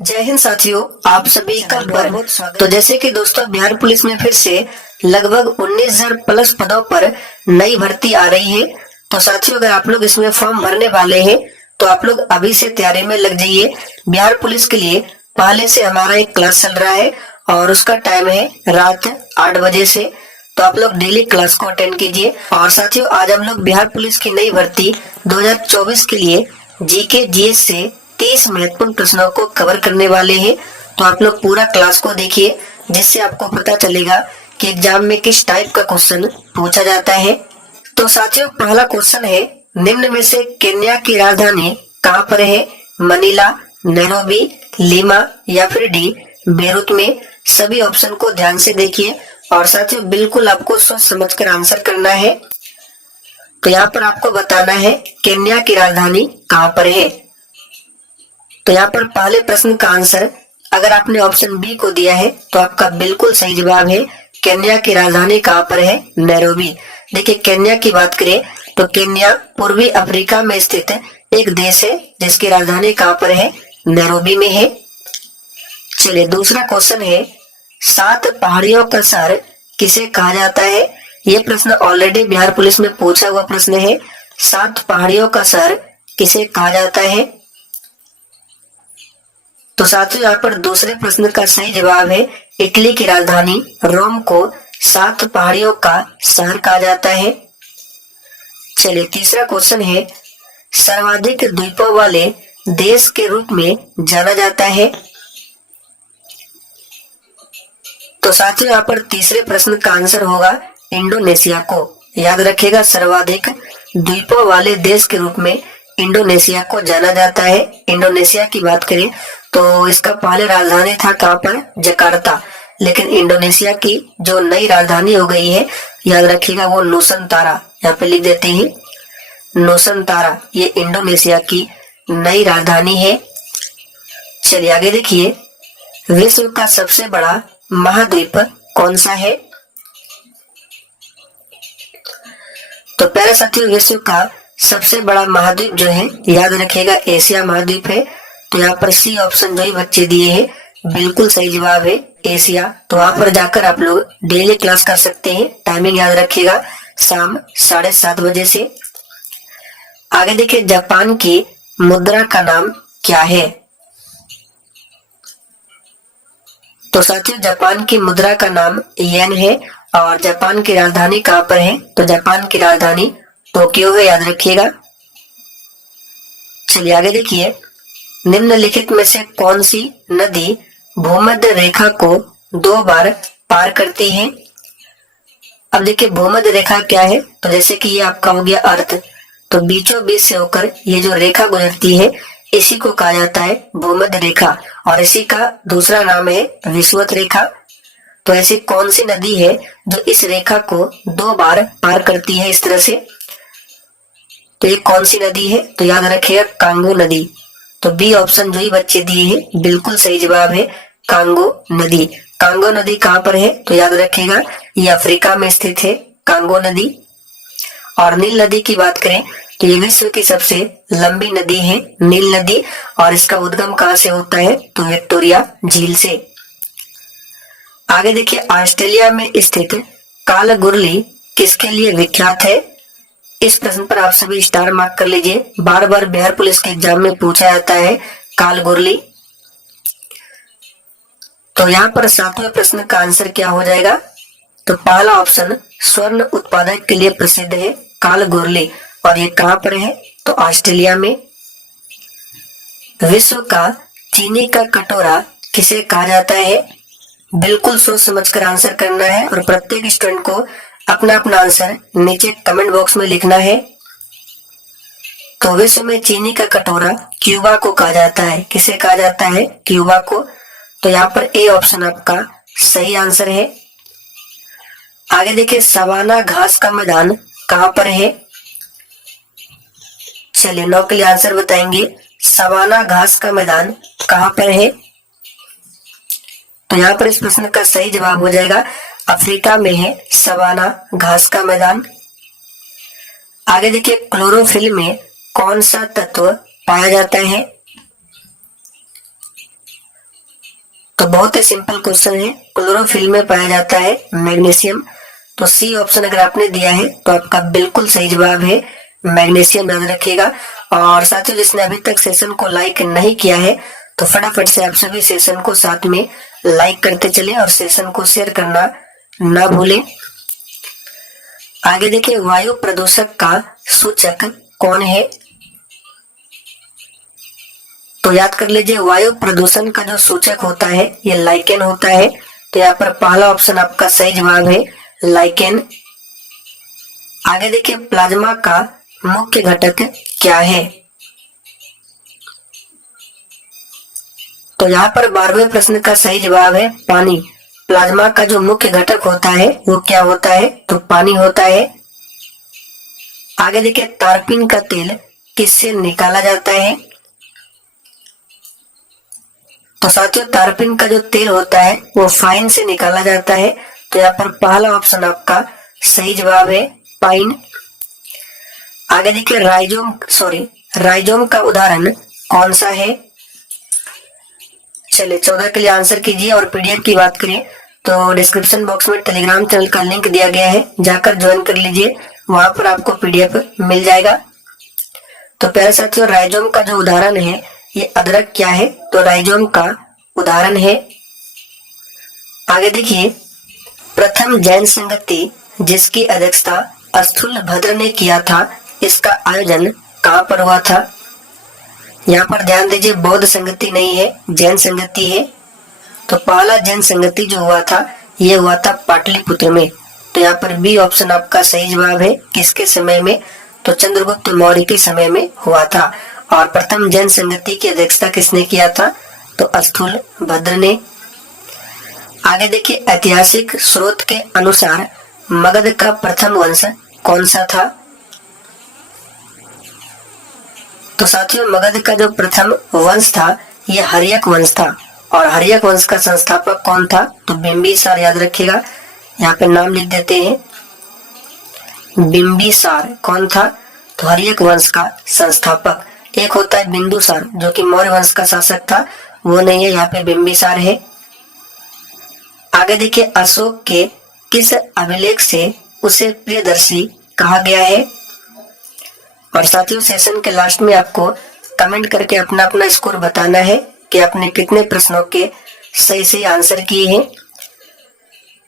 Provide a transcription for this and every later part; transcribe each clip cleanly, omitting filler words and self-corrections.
जय हिंद साथियों, आप सभी का बहुत बहुत स्वागत। तो जैसे कि दोस्तों, बिहार पुलिस में फिर से लगभग 19,000 प्लस पदों पर नई भर्ती आ रही है। तो साथियों, अगर आप लोग इसमें फॉर्म भरने वाले हैं तो आप लोग अभी से तैयारी में लग जाइए। बिहार पुलिस के लिए पहले से हमारा एक क्लास चल रहा है और उसका टाइम है रात 8 बजे से। तो आप लोग डेली क्लास को अटेंड कीजिए। और साथियों, आज हम लोग बिहार पुलिस की नई भर्ती 2024 के लिए जीके जीएस से 30 महत्वपूर्ण प्रश्नों को कवर करने वाले हैं। तो आप लोग पूरा क्लास को देखिए, जिससे आपको पता चलेगा कि एग्जाम में किस टाइप का क्वेश्चन पूछा जाता है। तो साथियों, पहला क्वेश्चन है, निम्न में से केन्या की राजधानी कहाँ पर है? मनीला, नैरोबी, लीमा या फिर डी बेरूत में? सभी ऑप्शन को ध्यान से देखिए और साथियों बिल्कुल आपको सोच समझ कर आंसर करना है। तो यहाँ पर आपको बताना है केन्या की राजधानी कहाँ पर है। तो यहाँ पर पहले प्रश्न का आंसर अगर आपने ऑप्शन बी को दिया है तो आपका बिल्कुल सही जवाब है। केन्या की राजधानी कहाँ पर है? नैरोबी। देखिए, केन्या की बात करें तो केन्या पूर्वी अफ्रीका में स्थित एक देश है जिसकी राजधानी कहाँ पर है? नैरोबी में है। चलिए, दूसरा क्वेश्चन है, 7 पहाड़ियों का शहर किसे कहा जाता है? यह प्रश्न ऑलरेडी बिहार पुलिस में पूछा हुआ प्रश्न है। 7 पहाड़ियों का शहर किसे कहा जाता है? तो साथियों, यहाँ पर दूसरे प्रश्न का सही जवाब है, इटली की राजधानी रोम को 7 पहाड़ियों का शहर कहा जाता है। चलिए, तीसरा क्वेश्चन है, सर्वाधिक द्वीपों वाले देश के रूप में जाना जाता है। तो साथियों, यहाँ पर तीसरे प्रश्न का आंसर होगा इंडोनेशिया को। याद रखिएगा, सर्वाधिक द्वीपों वाले देश के रूप में इंडोनेशिया को जाना जाता है। इंडोनेशिया की बात करें तो इसका पहले राजधानी था कहाँ पर? जकार्ता। लेकिन इंडोनेशिया की जो नई राजधानी हो गई है, याद रखिएगा, वो नूसनतारा। यहाँ पे लिख देते हैं नूसनतारा, ये इंडोनेशिया की नई राजधानी है। चलिए आगे देखिए, विश्व का सबसे बड़ा महाद्वीप कौन सा है? तो प्यारे साथियों, विश्व का सबसे बड़ा महाद्वीप जो है, याद रखिएगा, एशिया महाद्वीप है। तो यहाँ पर सी ऑप्शन जो ही बच्चे दिए हैं बिल्कुल सही जवाब है, एशिया। तो वहां पर जाकर आप लोग डेली क्लास कर सकते हैं। टाइमिंग याद रखिएगा, शाम 7:30 बजे से। आगे देखिए, जापान की मुद्रा का नाम क्या है? तो साथियों, जापान की मुद्रा का नाम येन है। और जापान की राजधानी कहाँ पर है? तो जापान की राजधानी टोक्यो है, याद रखिएगा। चलिए आगे देखिए, निम्नलिखित में से कौन सी नदी भूमध्य रेखा को 2 बार पार करती है? अब देखिए, भूमध्य रेखा क्या है? तो जैसे कि ये आपका हो गया अर्थ, तो बीचों बीच से होकर ये जो रेखा गुजरती है, इसी को कहा जाता है भूमध्य रेखा। और इसी का दूसरा नाम है विषुवत रेखा। तो ऐसी कौन सी नदी है जो इस रेखा को 2 बार पार करती है इस तरह से? तो ये कौन सी नदी है? तो याद रखिएगा, कांगो नदी। तो बी ऑप्शन जो ही बच्चे दिए हैं बिल्कुल सही जवाब है, कांगो नदी। कांगो नदी कहाँ पर है? तो याद रखिएगा, ये अफ्रीका में स्थित है कांगो नदी। और नील नदी की बात करें तो ये विश्व की सबसे लंबी नदी है नील नदी। और इसका उद्गम कहाँ से होता है? तो विक्टोरिया झील से। आगे देखिए, ऑस्ट्रेलिया में स्थित कालगुरली किसके लिए विख्यात है? इस प्रश्न पर आप सभी स्टार मार्क कर लीजिए। बार बार बिहार पुलिस के एग्जाम में पूछा जाता है कालगुरली। तो यहाँ पर 7वें प्रश्न का आंसर क्या हो जाएगा? तो पहला ऑप्शन, स्वर्ण उत्पादक के लिए प्रसिद्ध है कालगुरली। और ये कहाँ पर है? तो ऑस्ट्रेलिया में। विश्व का चीनी का कटोरा किसे कहा जाता है? बिल्कुल सोच समझकर आंसर करना है और प्रत्येक स्टूडेंट को अपना अपना आंसर नीचे कमेंट बॉक्स में लिखना है। तो विश्व में चीनी का कटोरा क्यूबा को कहा जाता है। किसे कहा जाता है? क्यूबा को। तो यहाँ पर ए ऑप्शन आपका सही आंसर है। आगे देखिए, सवाना घास का मैदान कहाँ पर है? चलिए 9 के लिए आंसर बताएंगे, सवाना घास का मैदान कहाँ पर है? तो यहाँ पर इस प्रश्न का सही जवाब हो जाएगा, अफ्रीका में है सवाना घास का मैदान। आगे देखिए, क्लोरोफिल में कौन सा तत्व पाया जाता है? तो बहुत ही सिंपल क्वेश्चन है, क्लोरोफिल में पाया जाता है मैग्नीशियम। तो सी ऑप्शन अगर आपने दिया है तो आपका बिल्कुल सही जवाब है मैग्नीशियम, याद रखिएगा। और साथियों, जिसने अभी तक सेशन को लाइक नहीं किया है तो फटाफट से आप सभी सेशन को साथ में लाइक करते चले और सेशन को शेयर करना ना भूलें। आगे देखिए, वायु प्रदूषक का सूचक कौन है? तो याद कर लीजिए, वायु प्रदूषण का जो सूचक होता है ये लाइकेन होता है। तो यहाँ पर पहला ऑप्शन आपका सही जवाब है लाइकेन। आगे देखिए, प्लाज्मा का मुख्य घटक क्या है? तो यहाँ पर 12वें प्रश्न का सही जवाब है पानी। प्लाज्मा का जो मुख्य घटक होता है वो क्या होता है? तो पानी होता है। आगे देखिए, तारपीन का तेल किससे निकाला जाता है? तो साथियों, तारपीन का जो तेल होता है वो फाइन से निकाला जाता है। तो यहाँ पर पहला ऑप्शन आपका सही जवाब है पाइन। आगे देखिए, राइजोम का उदाहरण कौन सा है? चलिए 14 के लिए आंसर कीजिए। और पीडीएफ की बात करें तो डिस्क्रिप्शन बॉक्स में टेलीग्राम चैनल का लिंक दिया गया है, जाकर ज्वाइन कर लीजिए, वहां पर आपको पीडीएफ मिल जाएगा। तो प्यारे साथियों, राइजोम का जो उदाहरण है ये अदरक क्या है? तो राइजोम का उदाहरण है। आगे देखिए, प्रथम जैन संगति जिसकी अध्यक्षता स्थूलभद्र ने किया था, इसका आयोजन कहाँ पर हुआ था? यहाँ पर ध्यान दीजिए, बौद्ध संगति नहीं है, जैन संगति है। तो पहला जैन संगति जो हुआ था ये हुआ था पाटलिपुत्र में। तो यहाँ पर बी ऑप्शन आपका सही जवाब है। किसके समय में? तो चंद्रगुप्त मौर्य के समय में हुआ था। और प्रथम जैन संगति की अध्यक्षता किसने किया था? तो स्थूलभद्र ने। आगे देखिए, ऐतिहासिक स्रोत के अनुसार मगध का प्रथम वंश कौन सा था? तो साथियों, मगध का जो प्रथम वंश था यह हर्यक वंश था। और हर्यक वंश का संस्थापक कौन था? तो बिंबिसार, याद रखिएगा, यहाँ पे नाम लिख देते हैं। बिंबिसार कौन था? तो हर्यक वंश का संस्थापक। एक होता है बिंदुसार जो कि मौर्य वंश का शासक था, वो नहीं है, यहाँ पे बिंबिसार है। आगे देखिए, अशोक के किस अभिलेख से उसे प्रियदर्शी कहा गया है? और साथियों, सेशन के लास्ट में आपको कमेंट करके अपना अपना स्कोर बताना है कि आपने कितने प्रश्नों के सही आंसर किए हैं।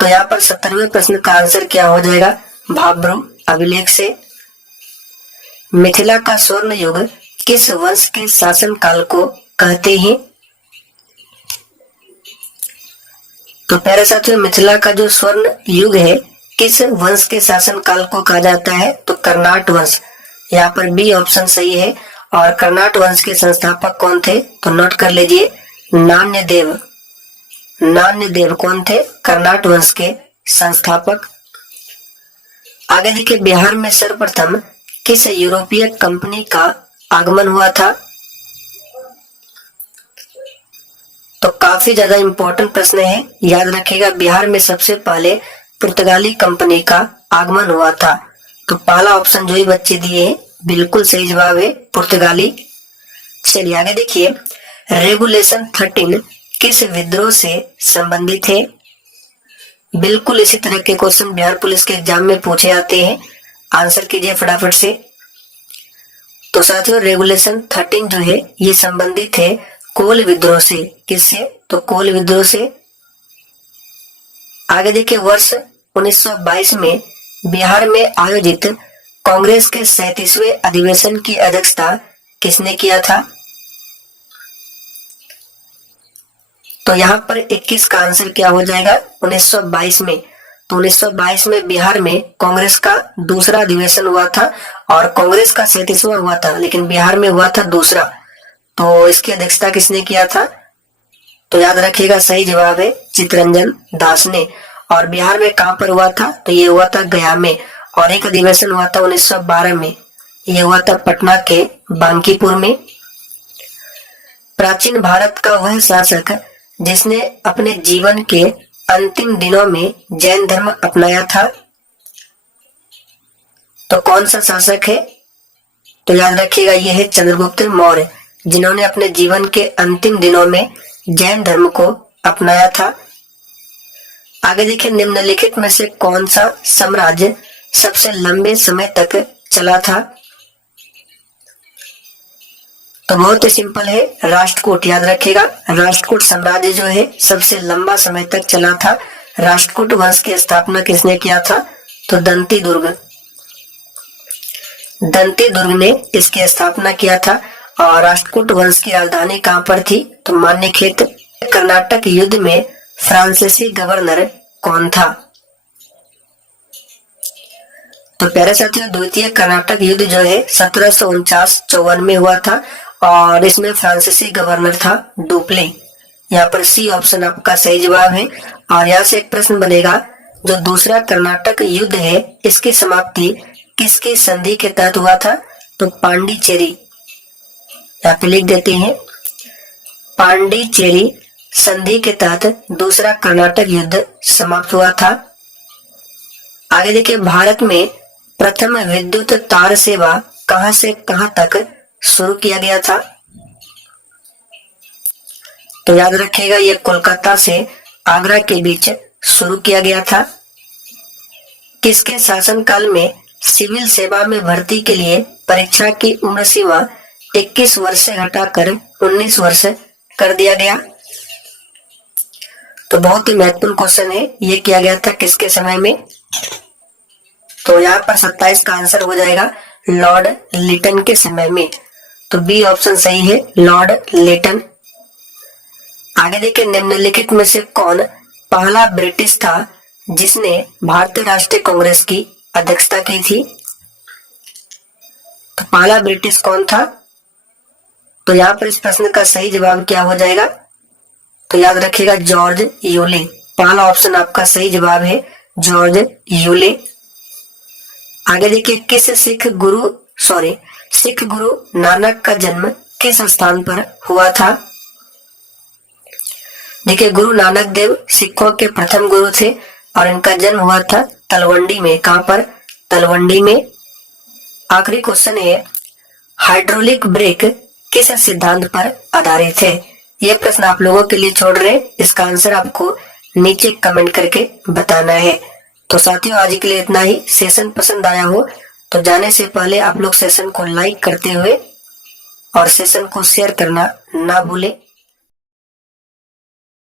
तो यहाँ पर 70वें प्रश्न का आंसर क्या हो जाएगा? भाब्रम अभिलेख से। मिथिला का स्वर्ण युग किस वंश के शासन काल को कहते हैं? तो प्यारे साथियों, मिथिला का जो स्वर्ण युग है किस वंश के शासन काल को कहा जाता है? तो कर्नाट वंश। यहाँ पर बी ऑप्शन सही है। और कर्नाट वंश के संस्थापक कौन थे? तो नोट कर लीजिए, नान्यदेव। नान्यदेव कौन थे? कर्नाट वंश के संस्थापक। आगे देखिए, बिहार में सर्वप्रथम किस यूरोपीय कंपनी का आगमन हुआ था? तो काफी ज्यादा इंपॉर्टेंट प्रश्न है, याद रखिएगा। बिहार में सबसे पहले पुर्तगाली कंपनी का आगमन हुआ था। तो पहला ऑप्शन जो ही बच्चे दिए हैं बिल्कुल सही जवाब है पुर्तगाली। चलिए आगे देखिए, रेगुलेशन 13 किस विद्रोह से संबंधित है? बिल्कुल इसी तरह के क्वेश्चन बिहार पुलिस के एग्जाम में पूछे जाते हैं, आंसर कीजिए फटाफट से। तो साथियों, रेगुलेशन 13 जो है ये संबंधित है कोल विद्रोह से। किससे? तो कोल विद्रोह से। आगे देखिए, वर्ष 1922 में बिहार में आयोजित कांग्रेस के 37वें अधिवेशन की अध्यक्षता किसने किया था? तो यहाँ पर 21 का आंसर क्या हो जाएगा? 1922 में। तो 1922 में बिहार में कांग्रेस का दूसरा अधिवेशन हुआ था और कांग्रेस का 37वां हुआ था, लेकिन बिहार में हुआ था दूसरा। तो इसकी अध्यक्षता किसने किया था? तो याद रखिएगा, सही जवाब है चित्तरंजन दास ने। और बिहार में कहां पर हुआ था? तो ये हुआ था गया में। और एक अधिवेशन हुआ था 1912 में, ये हुआ था पटना के बांकीपुर में। प्राचीन भारत का वह शासक जिसने अपने जीवन के अंतिम दिनों में जैन धर्म अपनाया था, तो कौन सा शासक है? तो याद रखिएगा, यह है चंद्रगुप्त मौर्य, जिन्होंने अपने जीवन के अंतिम दिनों में जैन धर्म को अपनाया था। आगे देखिए, निम्नलिखित में से कौन सा साम्राज्य सबसे लंबे समय तक चला था? तो बहुत ही सिंपल है, राष्ट्रकूट। याद रखिएगा, राष्ट्रकूट साम्राज्य जो है सबसे लंबा समय तक चला था। राष्ट्रकूट वंश की स्थापना किसने किया था? तो दंती दुर्ग ने इसकी स्थापना किया था। और राष्ट्रकूट वंश की राजधानी कहां पर थी? तो मान्यखेत। कर्नाटक युद्ध में फ्रांसीसी गवर्नर कौन था? तो प्यारे साथियों, द्वितीय कर्नाटक युद्ध जो है 1749-54 में हुआ था और इसमें फ्रांसीसी गवर्नर था डुप्ले। यहाँ पर सी ऑप्शन आपका सही जवाब है। और यहाँ से एक प्रश्न बनेगा, जो दूसरा कर्नाटक युद्ध है इसकी समाप्ति किसकी संधि के तहत हुआ था? तो पांडिचेरी। यहाँ पे लिख देते हैं, पांडिचेरी संधि के तहत दूसरा कर्नाटक युद्ध समाप्त हुआ था। आगे देखिए, भारत में प्रथम विद्युत तार सेवा कहां से कहां तक शुरू किया गया था? तो याद रखिएगा, ये कोलकाता से आगरा के बीच शुरू किया गया था। किसके शासनकाल में सिविल सेवा में भर्ती के लिए परीक्षा की उम्र सीमा 21 वर्ष से घटाकर 19 वर्ष कर दिया गया? तो बहुत ही महत्वपूर्ण क्वेश्चन है, ये किया गया था किसके समय में? तो यहाँ पर 27 का आंसर हो जाएगा लॉर्ड लिटन के समय में। तो बी ऑप्शन सही है, लॉर्ड लिटन। आगे देखिए, निम्नलिखित में से कौन पहला ब्रिटिश था जिसने भारतीय राष्ट्रीय कांग्रेस की अध्यक्षता की थी? तो पहला ब्रिटिश कौन था? तो यहाँ पर इस प्रश्न का सही जवाब क्या हो जाएगा? तो याद रखिएगा, जॉर्ज यूले। पहला ऑप्शन आपका सही जवाब है, जॉर्ज यूले। आगे देखिए, सिख गुरु नानक का जन्म किस स्थान पर हुआ था? देखिए, गुरु नानक देव सिखों के प्रथम गुरु थे और इनका जन्म हुआ था तलवंडी में। कहां पर? तलवंडी में। आखिरी क्वेश्चन है, हाइड्रोलिक ब्रेक किस सिद्धांत पर आधारित है? यह प्रश्न आप लोगों के लिए छोड़ रहे हैं, इसका आंसर आपको नीचे कमेंट करके बताना है। तो साथियों, आज के लिए इतना ही। सेशन पसंद आया हो तो जाने से पहले आप लोग सेशन को लाइक करते हुए और सेशन को शेयर करना ना भूलें।